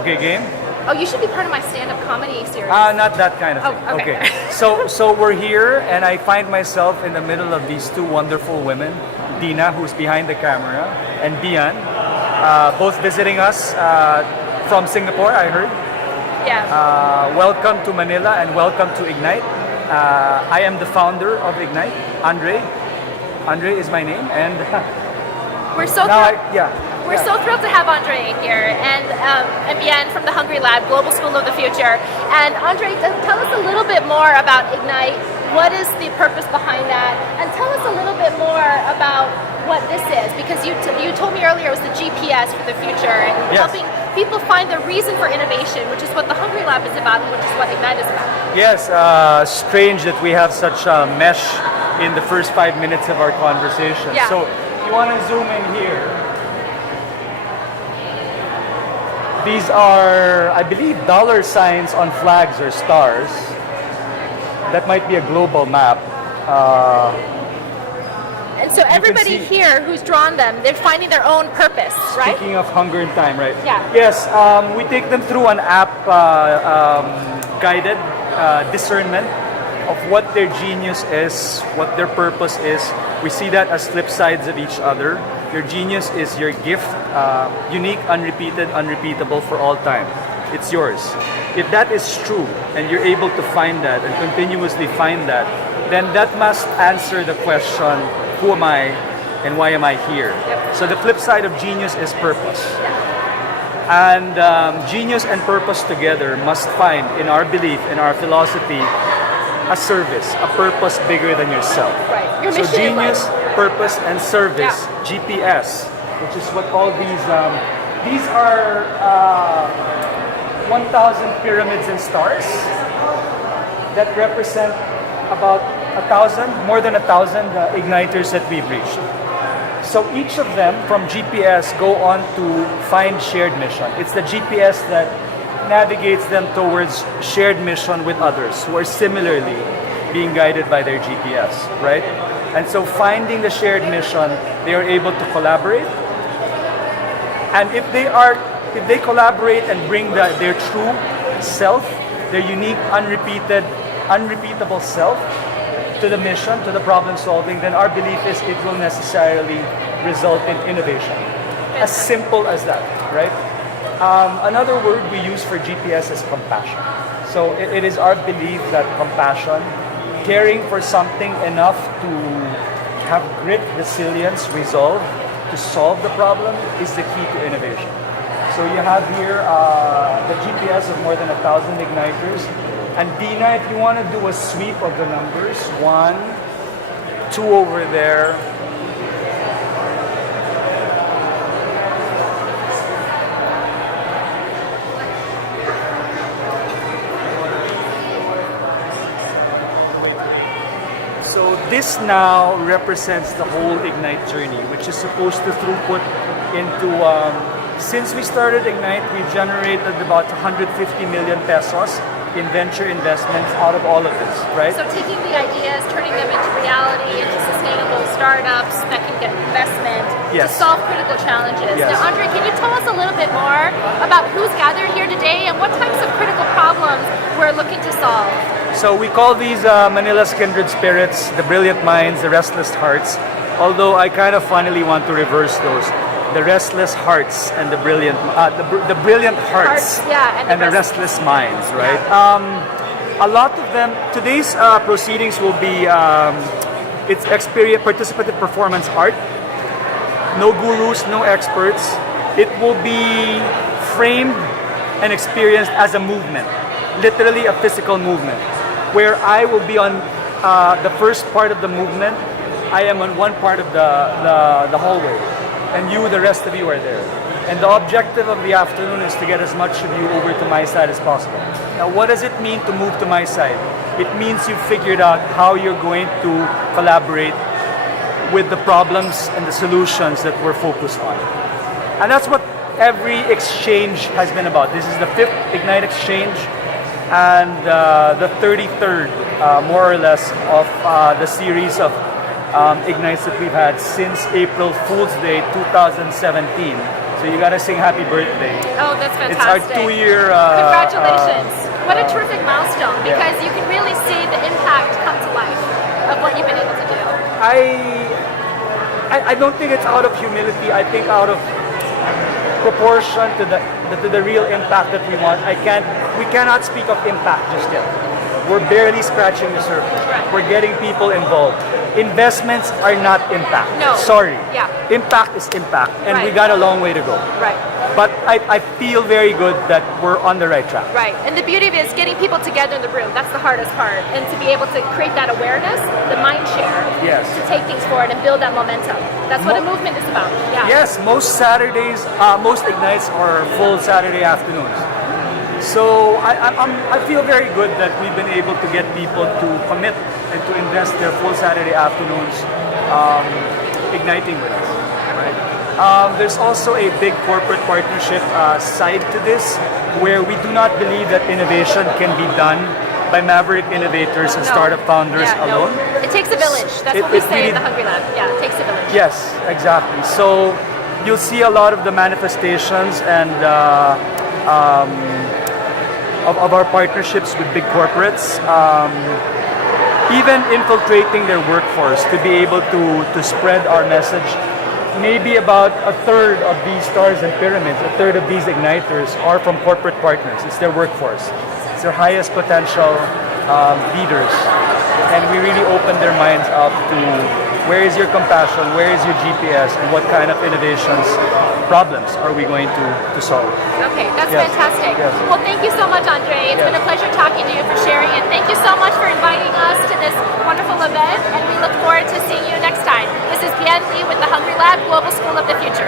Okay, game? Oh, you should be part of my stand-up comedy series. Not that kind of thing. Oh, okay. So we're here, and I find myself in the middle of these two wonderful women, Dina, who's behind the camera, and Bian, both visiting us from Singapore, I heard. Yeah. Welcome to Manila and welcome to Ignite. I am the founder of Ignite, Andre. Andre is my name, and We're so now thrilled. We're so thrilled to have Andre here and Bian from the Hungry Lab, Global School of the Future. And Andre, tell us a little bit more about Ignite. What is the purpose behind that? And tell us a little bit more about what this is, because you told me earlier it was the GPS for the future and helping people find the reason for innovation, which is what the Hungry Lab is about and which is what Ignite is about. Yes, strange that we have such a mesh in the first 5 minutes of our conversation. Yeah. So you want to zoom in here. These are, I believe, dollar signs on flags or stars. That might be a global map. And so everybody here who's drawn them, they're finding their own purpose, right? Speaking of hunger and time, right? Yeah. Yes, we take them through an app guided discernment of what their genius is, what their purpose is. We see that as flip sides of each other. Your genius is your gift, unique, unrepeated, unrepeatable for all time. It's yours. If that is true, and you're able to find that and continuously find that, then that must answer the question, who am I and why am I here? Yep. So the flip side of genius is purpose. Yeah. And genius and purpose together must find, in our belief, in our philosophy, a service, a purpose bigger than yourself. Right. Your So mission in genius, life. purpose, and service, GPS, which is what all these are 1,000 pyramids and stars that represent about 1,000, more than 1,000 igniters that we've reached. So each of them from GPS go on to find shared mission. It's the GPS that navigates them towards shared mission with others who are similarly being guided by their GPS, right? And so finding the shared mission, they are able to collaborate. And if they collaborate and bring their true self, their unique, unrepeatable self to the mission, to the problem solving, then our belief is it will necessarily result in innovation. As simple as that, right? Another word we use for GPS is compassion. So it is our belief that compassion, caring for something enough to have grit, resilience, resolve to solve the problem is the key to innovation. So you have here the GPS of more than 1,000 igniters. And Dina, if you want to do a sweep of the numbers, 1, 2 over there. So this now represents the whole Ignite journey, which is supposed to throughput into, since we started Ignite, we've generated about 150 million pesos in venture investments out of all of this, right? So taking the ideas, turning them into reality, into sustainable startups that can get investment to solve critical challenges. Yes. Now, Andre, can you tell us a little bit more about who's gathered here today and what types of critical problems we're looking to solve? So we call these Manila's kindred spirits, the brilliant minds, the restless hearts, although I kind of funnily want to reverse those. The restless hearts and the brilliant hearts and the restless minds, right? A lot of them, today's proceedings will be it's participative performance art. No gurus, no experts. It will be framed and experienced as a movement, literally a physical movement, where I will be on the first part of the movement. I am on one part of the hallway. And you, the rest of you, are there. And the objective of the afternoon is to get as much of you over to my side as possible. Now, what does it mean to move to my side? It means you figured out how you're going to collaborate with the problems and the solutions that we're focused on. And that's what every exchange has been about. This is the 5th Ignite Exchange and the 33rd, more or less, of the series of Ignites that we've had since April Fool's Day 2017. So you gotta sing happy birthday. Oh, that's It's our fantastic. 2-year. Congratulations. What a terrific milestone, because you can really see the impact come to life of what you've been able to do. I don't think it's out of humility. I think out of proportion to the real impact that we want. We cannot speak of impact just yet. We're barely scratching the surface. Right. We're getting people involved. Investments are not impact. No. Sorry. Yeah. Impact is impact, and we Right. got a long way to go. Right. But I feel very good that we're on the right track. Right, and the beauty of it is getting people together in the room. That's the hardest part, and to be able to create that awareness, the mind share, Yes. to take things forward and build that momentum. That's what a movement is about. Yeah. Yes, most Saturdays, most Ignites are full Saturday afternoons. So I feel very good that we've been able to get people to commit and to invest their full Saturday afternoons igniting with us. Right? There's also a big corporate partnership side to this, where we do not believe that innovation can be done by maverick innovators and No. startup founders Yeah, no. alone. It takes a village. That's It- what we it say really- in the Hungry Lab. Yeah, it takes a village. Yes, exactly. So you'll see a lot of the manifestations and of our partnerships with big corporates, even infiltrating their workforce to be able to spread our message. Maybe about a third of these stars and pyramids, a third of these igniters are from corporate partners. It's their workforce. It's their highest potential leaders. And we really open their minds up to where is your compassion, where is your GPS, and what kind of innovations, problems are we going to solve. Okay, that's Yes, fantastic. yes. Well, thank you so much, Andre. It's Yes. been a pleasure talking to you, for sharing it. Thank you so much for inviting us to this wonderful event, and we look forward to seeing you next time. This is Bian Li with the Hungry Lab Global School of the Future.